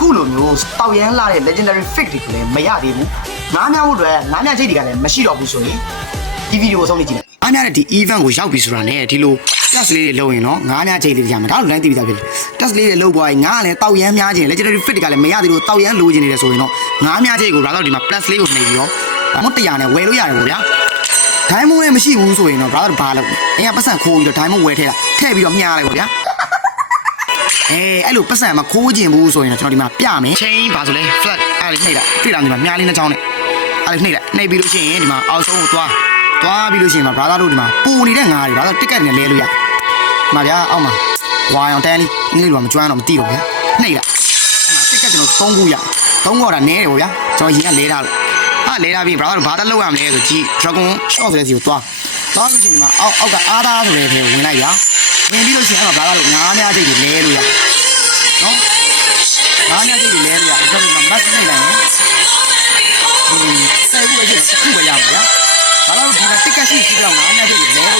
အခုလိုမျိုးတောက်ရမ်းလာတဲ့ legendary fig တွေကိုလည်းမရသေးဘူးငားများဖို့အတွက်ငားများချိတ်တွေကလည်းမရှိတော့ဘူးဆိုရင်ဒီဗီဒီယိုကိုဆုံးဖြတ်ကြည့်လိုက်အားများတဲ့ဒီ event ကိုရောက်ပြီဆိုတာနဲ့ဒီလို test လေးတွေလုပ်ရင်တော့ငားများချိတ်တွေရမှာဒါလိုတိုင်းသိပြီးသားဖြစ်တယ် test လေးတွေလုပ်သွားရင်ငားလည်းတောက်ရမ်းများခြင်း legendary fig တွေကလည်းမရသေးလို့တောက်ရမ်းလိုချင်နေတယ်ဆိုရင်တော့ငားများချိတ်ကိုဒါတော့ဒီမှာ plus လေးကိုနှိပ်ပြီးတော့မတ်100နဲ့ဝယ်လို့ရတယ်ပေါ့ဗျာဒိုင်းမိုးလည်းမရှိဘူးဆိုရင်တော့ brother ဘာလုပ်လဲအရင်ပတ်စံခိုးပြီးတော့ဒိုင်းမိုးဝယ်ထည့်တာထည့်ပြီးတော့မြားလိုက်ပေါ့ဗျာအဲ့လိုပတ်စံမခိုးကျင်ဘူးဆိုရင်တော့ကျွန်တော်ဒီမှာပြမယ် chain ပါဆိုလဲ flat အဲ့လေးနှိပ်လိုက်တွေ့တာဒီမှာမြားလေးနှစ်ချောင်းနဲ့အဲ့လေးနှိပ်လိုက်နှိပ်ပြီးလို့ရှိရင်ဒီမှာအောက်ဆုံးကိုသွားပြီးလို့ရှိရင်မှာ brother တို့ဒီမှာပူနေတဲ့ငါးတွေ brother တစ်ကက်နဲ့လဲလို့ရဒီမှာဗျာအောက်မှာဝါအောင်တန်းလေးအင်္ဂလိပ်လိုမကျွမ်းတော့မသိတော့ဗျာနှိပ်လိုက်တစ်ကက်ကျွန်တော်3ခုရ3ခုတော့နဲတယ်ပေါ့ဗျာကျွန်တော်ရင်ကလဲထားလို့လဲထားပြီး brother တို့ဘာတက်လောက်ရမလဲဆိုကြည့် dragon shot ဆိုတဲ့စီကိုသွားလို့ရှိရင်ဒီမှာအောက်ကအားသားဆိုတဲ့ထဲဝင်လိုက်ရဝင်ပြီးလို့ရှိရင်အဲ့မှာ brother တို့ငားများချိတ်တွေလဲလို့ရနော်ငားများချိတ်တွေလဲလို့ရကျွန်တော်ဒီမှာ match နှိပ်လိုက်မယ်ဆယ်ခုပဲရှိတယ်တစ်ခုပဲရပါဗျာဒါတော့ဒီမှာတစ်ကက်ရှိတော့ငားများချိတ်တွေလဲလို့